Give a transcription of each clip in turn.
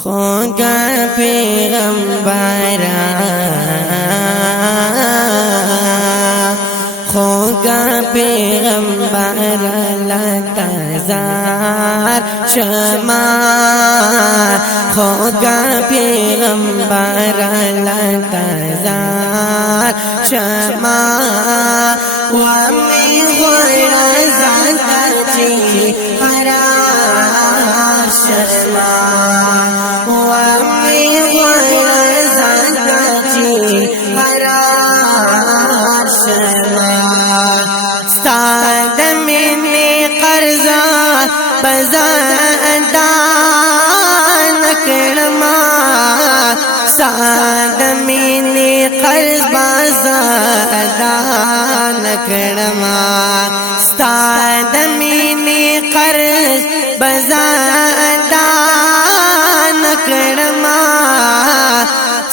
खोगा पैगंबरा खोगा पैगंबरा लताज़ार शमा खोगा पैगंबरा लताज़ार शमा वामी गोरा ज़ाती हरा शमा वामी गोरा ज़ाती हरा शमा साद मिनी कर्जा बज़ादा नकरमा साद मिनी कर्ज बज़ादा नकरमा साद मिनी कर्ज बज़ादा नकरमा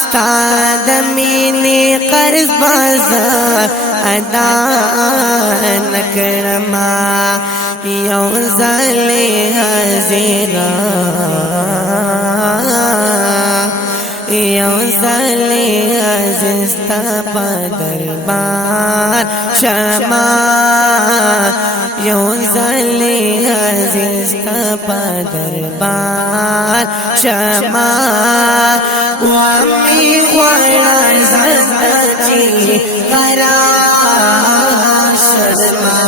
साद मिनी कर्ज बज़ादा नकरमा यो ज़ले हज़ीरा यो ज़ले हज़ीस्ता दरबार शमा यो ज़ले हज़ीस्ता दरबार शमा वामी ख्वारा ज़ाती हरा शमा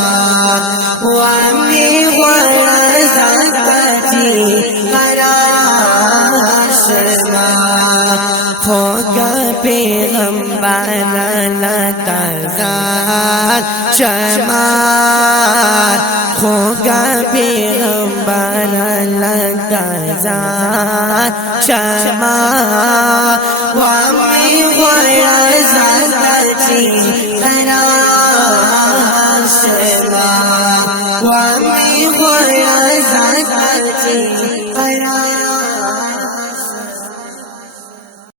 वामी ख्वारा ज़ाती हरा शमा खोगा पैगंबरा लताज़ार शमा खोगा पैगंबरा लताज़ार शमा